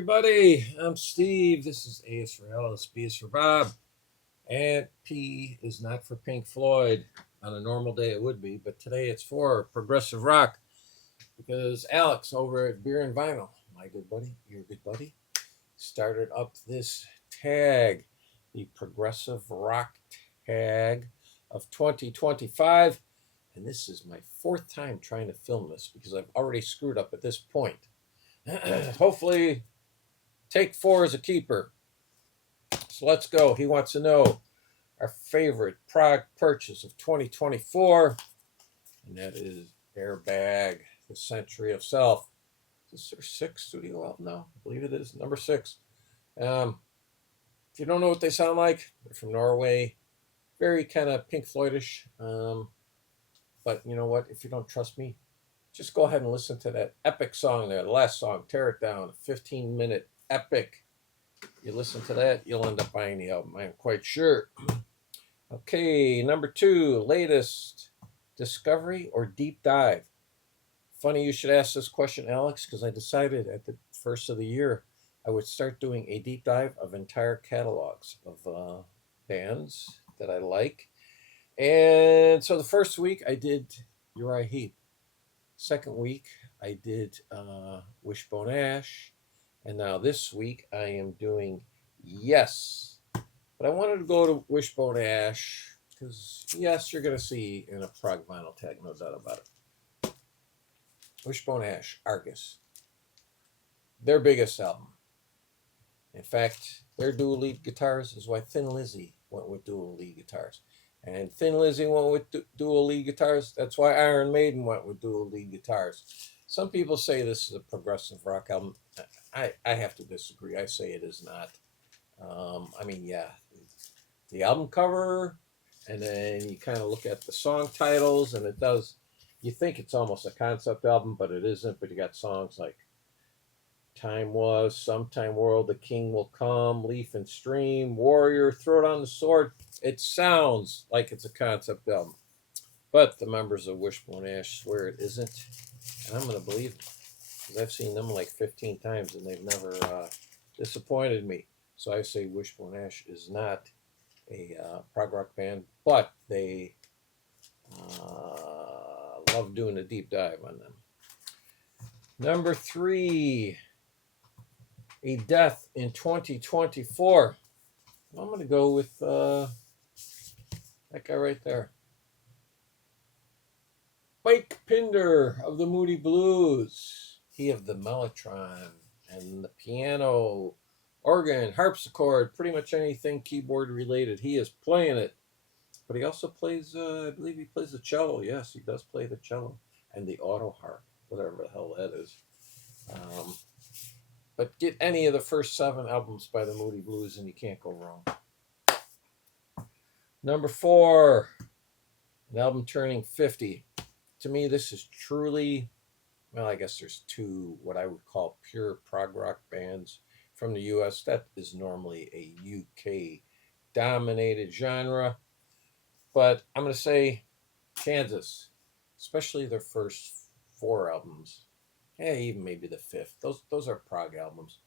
everybody. I'm Steve. This is A is for Alice, B is for Bob, and P is not for Pink Floyd. On a normal day it would be, but today it's for progressive rock because Alex over at Beer and Vinyl, my good buddy, your good buddy, started up this tag, the progressive rock tag of 2025. And this is my fourth time trying to film this because I've already screwed up at this point. Hopefully, take four is a keeper. So let's go. He wants to know our favorite PROG purchase of 2024, and that is Airbag, the Century of Self. Is this their sixth studio album now? I believe it is, number 6. If you don't know what they sound like, they're from Norway. Very kind of Pink Floydish. But you know what? If you don't trust me, just go ahead and listen to that epic song there, the last song, Tear It Down, a 15-minute epic. You listen to that, you'll end up buying the album, I'm quite sure. Okay, number 2, latest discovery or deep dive. Funny you should ask this question, Alex, because I decided at the first of the year I would start doing a deep dive of entire catalogs of bands that I like. And so the first week I did Uriah Heep. Second week I did Wishbone Ash. And now this week I am doing Yes. But I wanted to go to Wishbone Ash because Yes, you're going to see in a PROG vinyl tag, no doubt about it. Wishbone Ash, Argus. Their biggest album. In fact, their dual lead guitars is why Thin Lizzy went with dual lead guitars. And Thin Lizzy went with dual lead guitars. That's why Iron Maiden went with dual lead guitars. Some people say this is a progressive rock album. I have to disagree. I say it is not. The album cover, and then you kind of look at the song titles, and it does. You think it's almost a concept album, but it isn't. But you got songs like Time Was, Sometime World, The King Will Come, Leaf and Stream, Warrior, Throw Down the Sword. It sounds like it's a concept album. But the members of Wishbone Ash swear it isn't. And I'm going to believe it. Because I've seen them like 15 times and they've never disappointed me. So I say Wishbone Ash is not a prog rock band. But they love doing a deep dive on them. Number 3. A death in 2024. I'm going to go with that guy right there. Mike Pinder of the Moody Blues. He of the mellotron and the piano, organ, harpsichord, pretty much anything keyboard related. He is playing it. But he also plays, I believe he plays the cello. Yes, he does play the cello. And the auto harp, whatever the hell that is. But get any of the first 7 albums by the Moody Blues and you can't go wrong. Number 4, an album turning 50. To me, this is truly, well, I guess there's 2 what I would call pure prog rock bands from the U.S. That is normally a UK-dominated genre. But I'm going to say Kansas, especially their first 4 albums. Even maybe the 5th. Those are prog albums.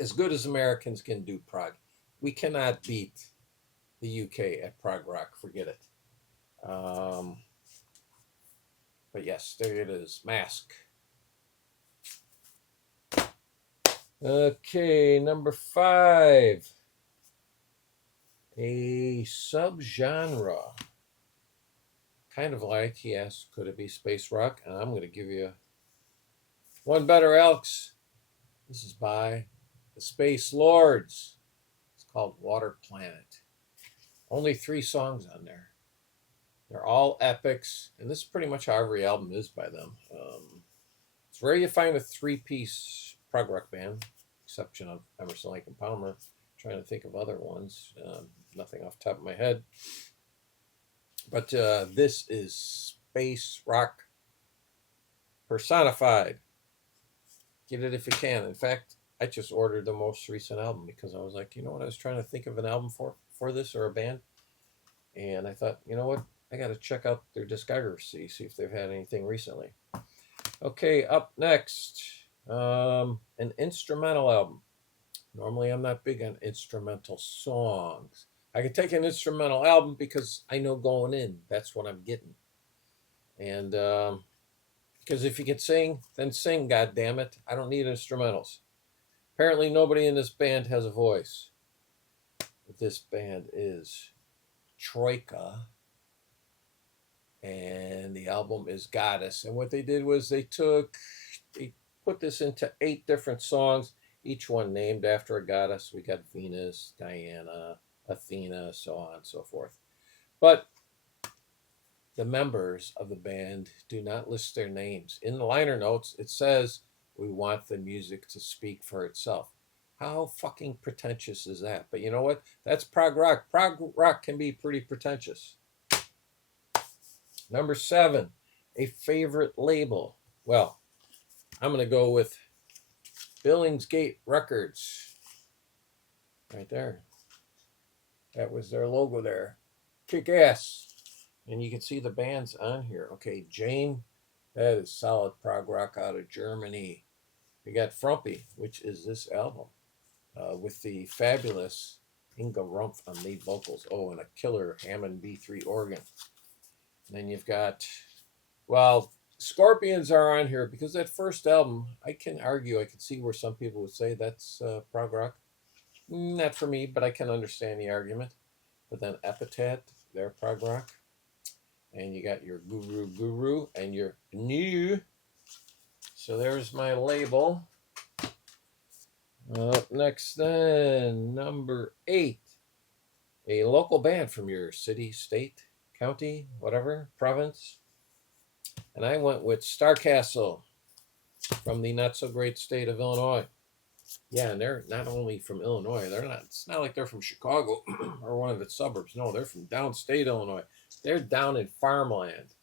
As good as Americans can do prog, we cannot beat the UK at prog rock. Forget it. But yes, there it is. Mask. Okay, number 5. A subgenre. Kind of like, yes, could it be space rock? And I'm going to give you one better, Alex. This is by the Space Lords. It's called Water Planet. Only 3 songs on there. They're all epics, and this is pretty much how every album is by them. It's rare you find a 3-piece prog rock band, exception of Emerson, Lake and Palmer. I'm trying to think of other ones. Nothing off the top of my head. But this is space rock personified. Get it if you can. In fact, I just ordered the most recent album because I was like, you know what? I was trying to think of an album for this or a band. And I thought, you know what? I got to check out their discography, see if they've had anything recently. Okay, up next, An instrumental album. Normally, I'm not big on instrumental songs. I can take an instrumental album because I know going in that's what I'm getting. And because if you can sing, then sing, God damn it. I don't need instrumentals. Apparently, nobody in this band has a voice. But this band is Troika, and the album is Goddess. And what they did was they put this into 8 different songs, each one named after a goddess. We got Venus, Diana, Athena, so on and so forth. But the members of the band do not list their names. In the liner notes, it says, "We want the music to speak for itself." How fucking pretentious is that? But you know what? That's prog rock. Prog rock can be pretty pretentious. Number 7, a favorite label. Well, I'm going to go with Billingsgate Records. Right there. That was their logo there. Kick ass. And you can see the bands on here. Okay, Jane, that is solid prog rock out of Germany. We got Frumpy, which is this album, with the fabulous Inga Rumpf on lead vocals. Oh, and a killer Hammond B3 organ. And then you've got, well, Scorpions are on here because that first album, I can see where some people would say that's prog rock. Not for me, but I can understand the argument. But then Epitaph, they're prog rock. And you got your Guru, and your New. So there's my label. Up next then, number 8. A local band from your city, state, county, whatever, province. And I went with Starcastle from the not-so-great state of Illinois. Yeah, and they're not only from Illinois. It's not like they're from Chicago or one of its suburbs. No, they're from downstate Illinois. They're down in farmland.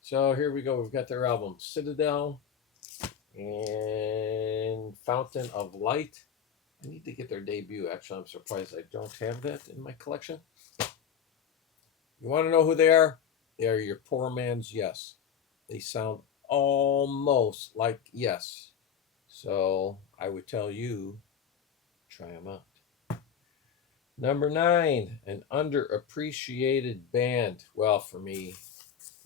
So here we go. We've got their album, Citadel and Fountain of Light. I need to get their debut. Actually, I'm surprised I don't have that in my collection. You want to know who they are? They are your poor man's Yes. They sound almost like Yes. So I would tell you, try them out. Number 9, an underappreciated band. Well, for me,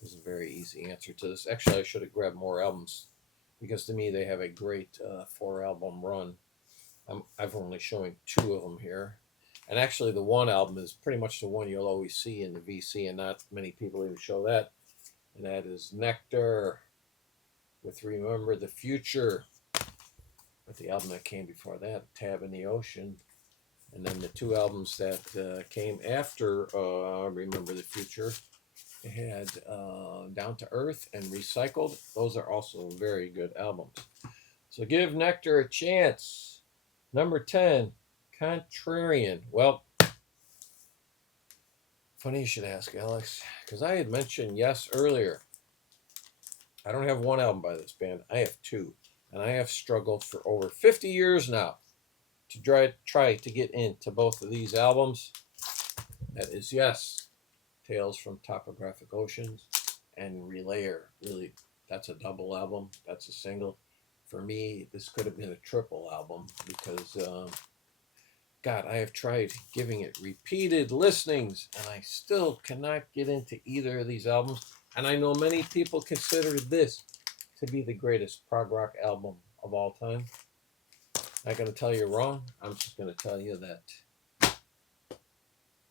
there's a very easy answer to this. Actually, I should have grabbed more albums because to me, they have a great 4-album run. I've only showing 2 of them here. And actually, the one album is pretty much the one you'll always see in the VC, and not many people even show that. And that is Nectar with Remember the Future. But the album that came before that, Tab in the Ocean. And then the 2 albums that came after Remember the Future, they had Down to Earth and Recycled. Those are also very good albums. So give Nectar a chance. Number 10, Contrarian. Well, funny you should ask, Alex, because I had mentioned Yes earlier. I don't have 1 album by this band. I have 2. And I have struggled for over 50 years now to try to get into both of these albums. That is Yes, Tales from Topographic Oceans, and Relayer. Really, that's a double album. That's a single. For me, this could have been a triple album because, God, I have tried giving it repeated listenings, and I still cannot get into either of these albums. And I know many people consider this to be the greatest prog rock album of all time. I'm not going to tell you wrong. I'm just going to tell you that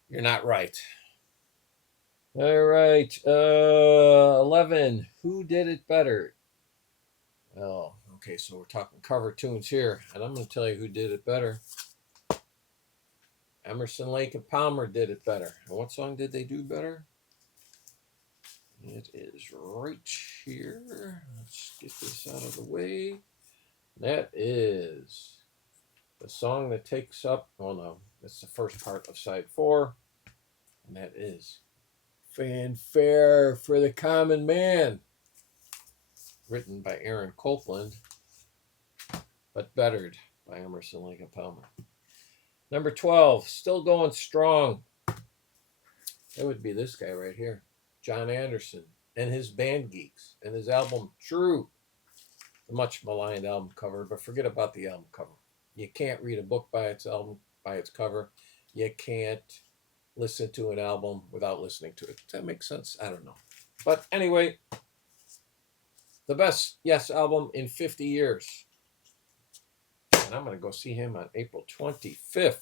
you're not right. All right. 11. Who did it better? Oh, okay. So we're talking cover tunes here, and I'm going to tell you who did it better. Emerson, Lake and Palmer did it better. And what song did they do better? It is right here. Let's get this out of the way. That is the song that takes up, oh no, that's the first part of side 4. And that is Fanfare for the Common Man, written by Aaron Copland, but bettered by Emerson, Lake and Palmer. Number 12, still going strong. That would be this guy right here, John Anderson, and his Band Geeks, and his album True. the much maligned album cover, but forget about the album cover. You can't read a book by its cover. You can't listen to an album without listening to it. Does that make sense? I don't know. But anyway, the best Yes album in 50 years. And I'm going to go see him on April 25th.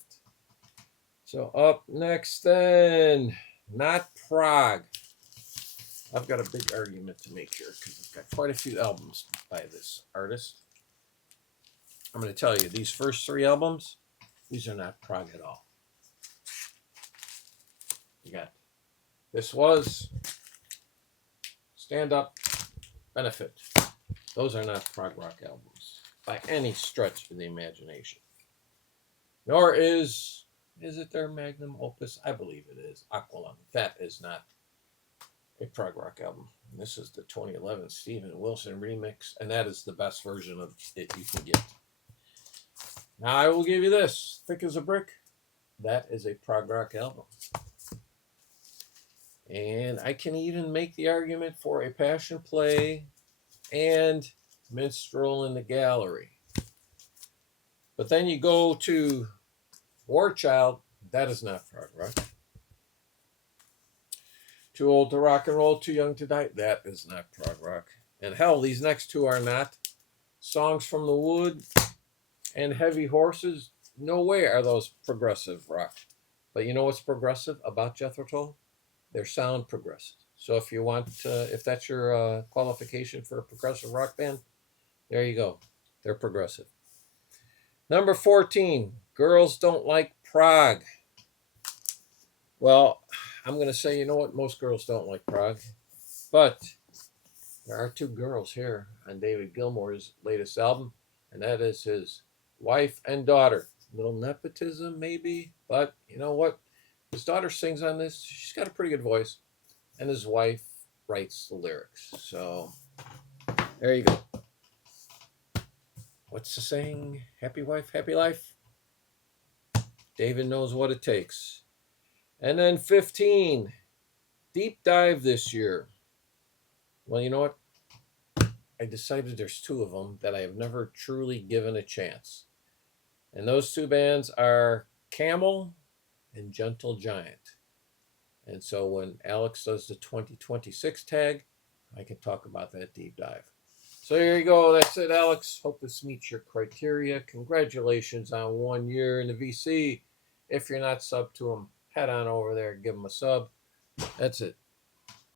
So up next then, not PROG. I've got a big argument to make here because I've got quite a few albums by this artist. I'm going to tell you, these first 3 albums, these are not PROG at all. You got This Was, Stand Up, Benefit. Those are not prog rock albums by any stretch of the imagination. Nor is it their magnum opus? I believe it is. Aqualung. That is not a prog rock album. And this is the 2011 Steven Wilson remix, and that is the best version of it you can get. Now I will give you this. Thick as a Brick. That is a prog rock album. And I can even make the argument for a Passion Play and Minstrel in the Gallery. But then you go to War Child. That is not prog rock. Too Old to Rock and Roll, Too Young to Die. That is not prog rock. And hell, these next 2 are not. Songs from the Wood and Heavy Horses. No way are those progressive rock. But you know what's progressive about Jethro Tull? Their sound progressive. So if you want, if that's your qualification for a progressive rock band, there you go. They're progressive. Number 14, Girls Don't Like Prog. Well, I'm going to say, you know what? Most girls don't like prog. But there are 2 girls here on David Gilmour's latest album, and that is his wife and daughter. A little nepotism, maybe, but you know what? His daughter sings on this. She's got a pretty good voice, and his wife writes the lyrics. So there you go. What's the saying? Happy wife, happy life. David knows what it takes. And then 15, deep dive this year. Well, you know what? I decided there's 2 of them that I have never truly given a chance. And those 2 bands are Camel and Gentle Giant. And so when Alex does the 2026 tag, I can talk about that deep dive. So here you go. That's it, Alex. Hope this meets your criteria. Congratulations on 1 year in the VC. If you're not subbed to them, head on over there, give them a sub. That's it.